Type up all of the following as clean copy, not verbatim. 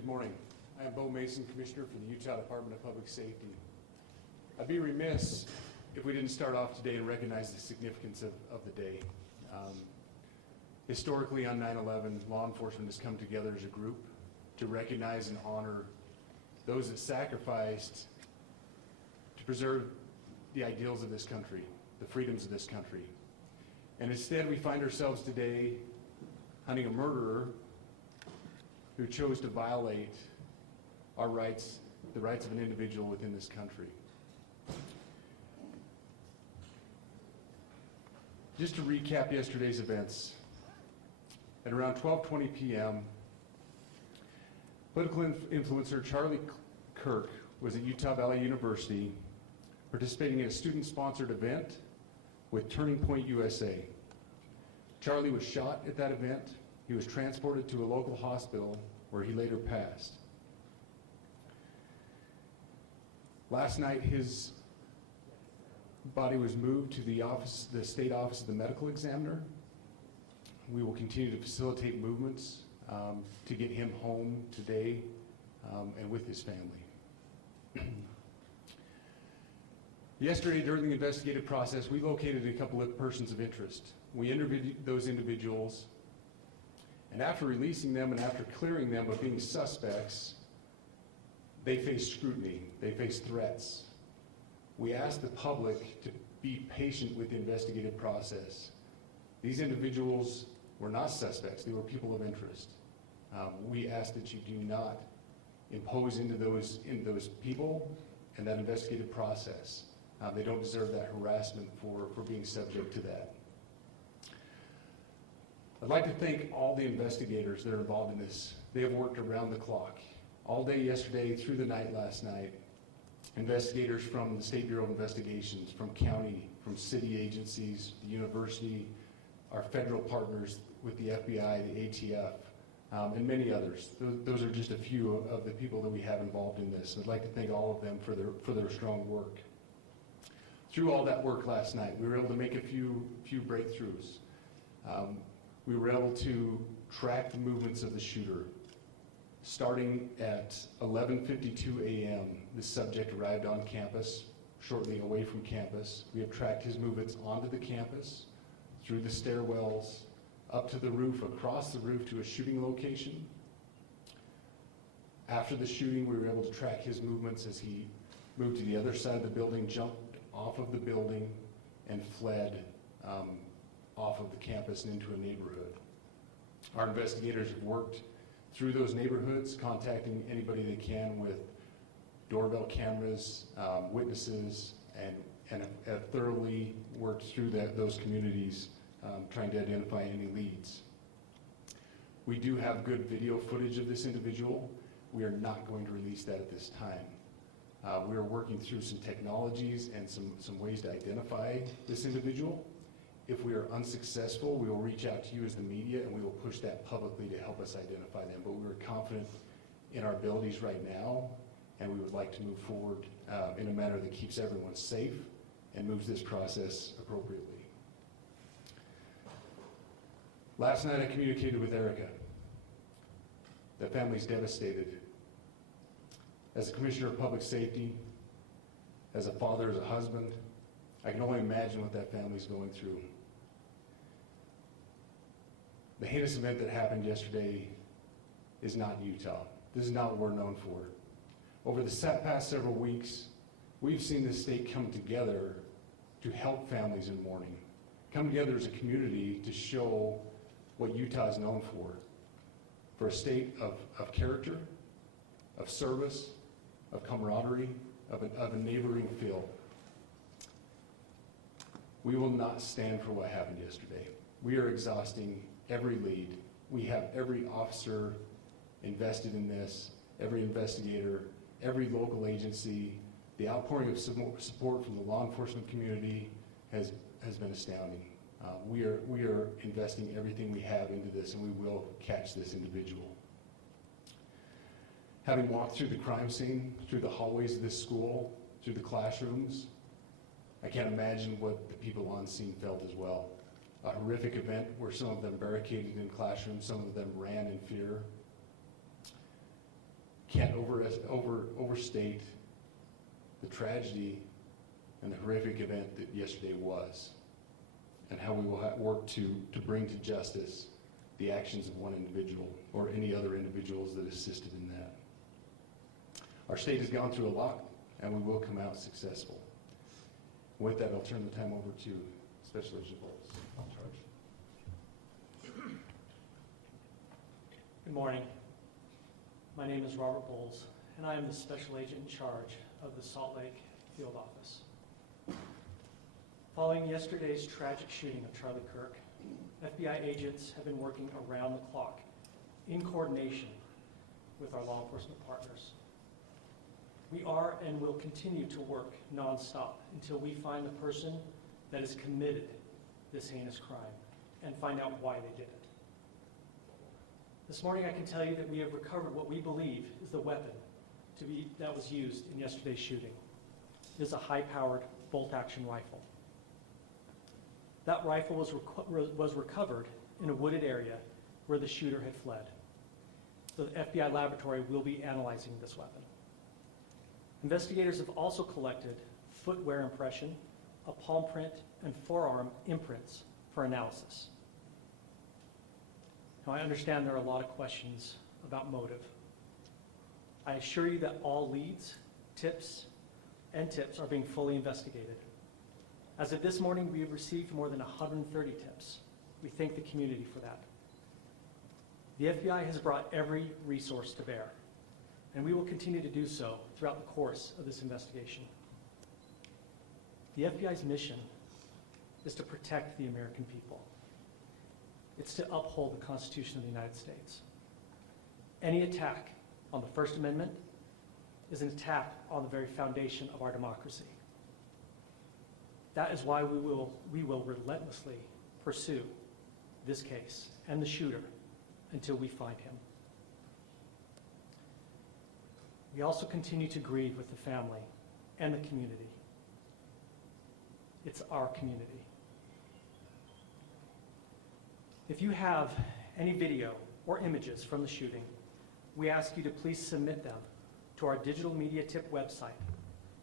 Good morning. I am Bo Mason, Commissioner for the Utah Department of Public Safety. I'd be remiss if we didn't start off today and recognize the significance of the day. Historically on 9/11, law enforcement has come together as a group to recognize and honor those that sacrificed to preserve the ideals of this country, the freedoms of this country. And instead we find ourselves today hunting a murderer who chose to violate our rights, the rights of an individual within this country. Just to recap yesterday's events, at around 12:20 p.m., political influencer Charlie Kirk was at Utah Valley University participating in a student-sponsored event with Turning Point USA. Charlie was shot at that event. He was transported to a local hospital where he later passed. Last night, his body was moved to the state office of the medical examiner. We will continue to facilitate movements to get him home today and with his family. Yesterday, during the investigative process, we located a couple of persons of interest. We interviewed those individuals, and after releasing them and after clearing them of being suspects, they faced scrutiny, they faced threats. We asked the public to be patient with the investigative process. These individuals were not suspects, they were people of interest. We ask that you do not impose into those people and that investigative process. They don't deserve that harassment for being subject to that. I'd like to thank all the investigators that are involved in this. They have worked around the clock. All day yesterday, through the night last night, investigators from the State Bureau of Investigations, from county, from city agencies, the university, our federal partners with the FBI, the ATF, and many others. Those are just a few of the people that we have involved in this. I'd like to thank all of them for their strong work. Through all that work last night, we were able to make a few breakthroughs. We were able to track the movements of the shooter. Starting at 11:52 a.m., the subject arrived on campus, shortly away from campus. We have tracked his movements onto the campus, through the stairwells, up to the roof, across the roof to a shooting location. After the shooting, we were able to track his movements as he moved to the other side of the building, jumped off of the building, and fled off of the campus and into a neighborhood. Our investigators have worked through those neighborhoods, contacting anybody they can with doorbell cameras, witnesses, and have thoroughly worked through those communities, trying to identify any leads. We do have good video footage of this individual. We are not going to release that at this time. We are working through some technologies and some ways to identify this individual. If we are unsuccessful, we will reach out to you as the media and we will push that publicly to help us identify them. But we're confident in our abilities right now, and we would like to move forward in a manner that keeps everyone safe and moves this process appropriately. Last night I communicated with Erica. The family's devastated. As a Commissioner of Public Safety, as a father, as a husband, I can only imagine what that family's going through. The heinous event that happened yesterday is not Utah. This is not what we're known for. Over the past several weeks, we've seen this state come together to help families in mourning, come together as a community to show what Utah is known for a state of character, of service, of camaraderie, of a neighboring feel. We will not stand for what happened yesterday. We are exhausting every lead. We have every officer invested in this, every investigator, every local agency. The outpouring of support from the law enforcement community has been astounding. We are investing everything we have into this, and we will catch this individual. Having walked through the crime scene, through the hallways of this school, through the classrooms, I can't imagine what the people on scene felt as well. A horrific event where some of them barricaded in classrooms, some of them ran in fear. can't overstate the tragedy and the horrific event that yesterday was, and how we will work to bring to justice the actions of one individual or any other individuals that assisted in that. Our state has gone through a lot, and we will come out successful. With that, I'll turn the time over to Special Agent Bowles. Charge. Good morning. My name is Robert Bowles, and I am the Special Agent in charge of the Salt Lake Field Office. Following yesterday's tragic shooting of Charlie Kirk, FBI agents have been working around the clock in coordination with our law enforcement partners. We are and will continue to work nonstop until we find the person that has committed this heinous crime and find out why they did it. This morning I can tell you that we have recovered what we believe is the weapon that was used in yesterday's shooting. It is a high-powered bolt-action rifle. That rifle was recovered in a wooded area where the shooter had fled. So the FBI laboratory will be analyzing this weapon. Investigators have also collected footwear impression, a palm print, and forearm imprints for analysis. Now, I understand there are a lot of questions about motive. I assure you that all leads, tips are being fully investigated. As of this morning, we have received more than 130 tips. We thank the community for that. The FBI has brought every resource to bear, and we will continue to do so throughout the course of this investigation. The FBI's mission is to protect the American people. It's to uphold the Constitution of the United States. Any attack on the First Amendment is an attack on the very foundation of our democracy. That is why we will relentlessly pursue this case and the shooter until we find him. We also continue to grieve with the family and the community. It's our community. If you have any video or images from the shooting, we ask you to please submit them to our digital media tip website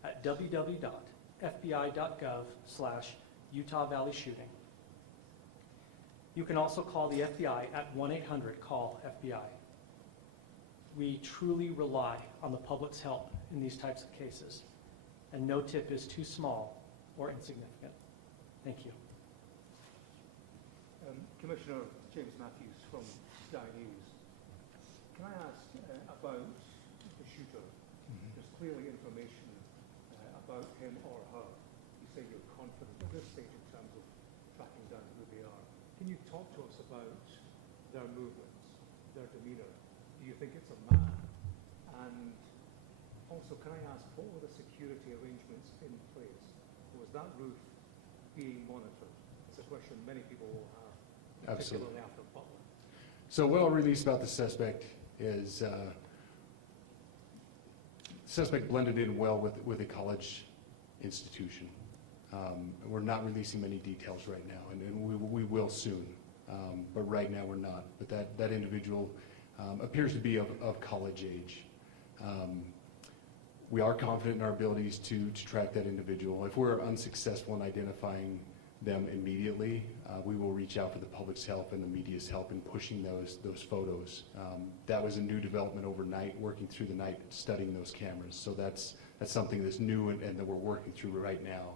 at www.fbi.gov/Utah Valley Shooting. You can also call the FBI at 1-800-CALL-FBI. We truly rely on the public's help in these types of cases, and no tip is too small or insignificant. Thank you. Commissioner James Matthews from Sky News. Can I ask about the shooter? There's clearly information about him or her. You say you're confident at this stage in terms of tracking down who they are. Can you talk to us about their movements, their demeanor? Do you think it's a man? And also, can I ask, what were the security arrangements in place? Was that roof being monitored? It's a question many people will have. Absolutely. After Butler. So what I'll release about the suspect is suspect blended in well with a college institution. We're not releasing many details right now, and we will soon, but right now we're not. But that individual appears to be of college age. We are confident in our abilities to track that individual. If we're unsuccessful in identifying them immediately, we will reach out for the public's help and the media's help in pushing those photos. That was a new development overnight, working through the night, studying those cameras. So that's something that's new and that we're working through right now.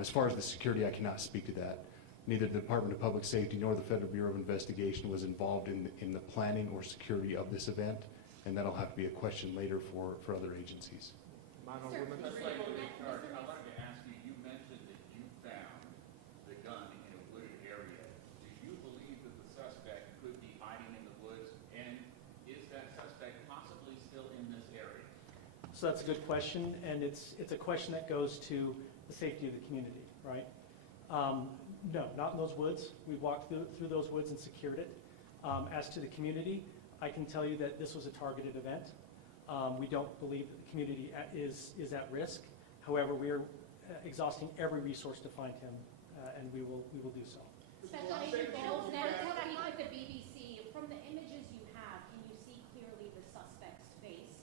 As far as the security, I cannot speak to that. Neither the Department of Public Safety nor the Federal Bureau of Investigation was involved in the planning or security of this event, and that'll have to be a question later for other agencies. Man or woman? I wanted to ask you, you mentioned that you found the gun in a wooded area. Do you believe that the suspect could be hiding in the woods, and is that suspect possibly still in this area? So that's a good question, and it's a question that goes to the safety of the community, right? No, not in those woods. We walked through those woods and secured it. As to the community, I can tell you that this was a targeted event. We don't believe that the community is at risk. However, we are exhausting every resource to find him, and we will do so. Special Agent Bowles, now to speak with the BBC. From the images you have, can you see clearly the suspect's face?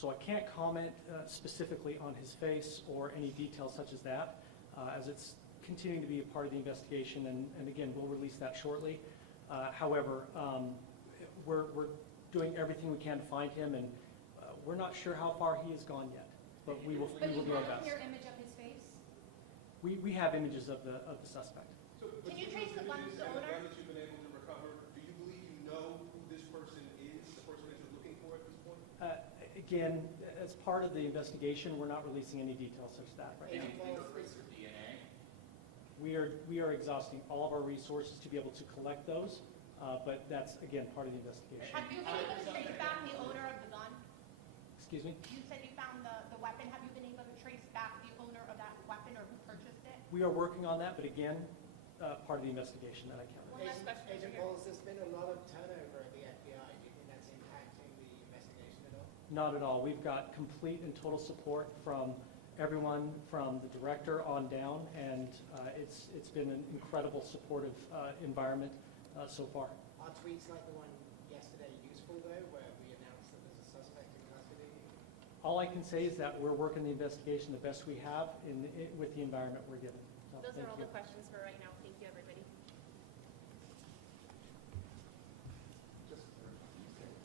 So I can't comment specifically on his face or any details such as that, as it's continuing to be a part of the investigation, and again, we'll release that shortly. However, we're doing everything we can to find him, and we're not sure how far he has gone yet, but we will But you do our have a best. clear image of his face? We have images of the suspect. Can you trace the gun to the owner? that you've been able to recover, do you believe you know who this person is, the person that you're looking for at this point? Again, as part of the investigation, we're not releasing any details such as that right Any now. fingerprints or DNA? We are exhausting all of our resources to be able to collect those, but that's, again, part of the investigation. Have you been able to trace back the owner of the gun? Excuse me? You said you found the weapon. Have you been able to trace back the owner of that weapon or who purchased it? We are working on that, but again, part of the investigation that I covered. One last question. Agent Bowles, there's been a lot of turnover at the FBI. Do you think that's impacting the investigation at all? Not at all. We've got complete and total support from everyone from the director on down, and it's been an incredible supportive environment so far. Are tweets like the one yesterday useful, though, where we announced that there's a suspect in custody? All I can say is that we're working the investigation the best we have with the environment we're given. So, Those thank are all you. the questions for right now. Thank you, everybody.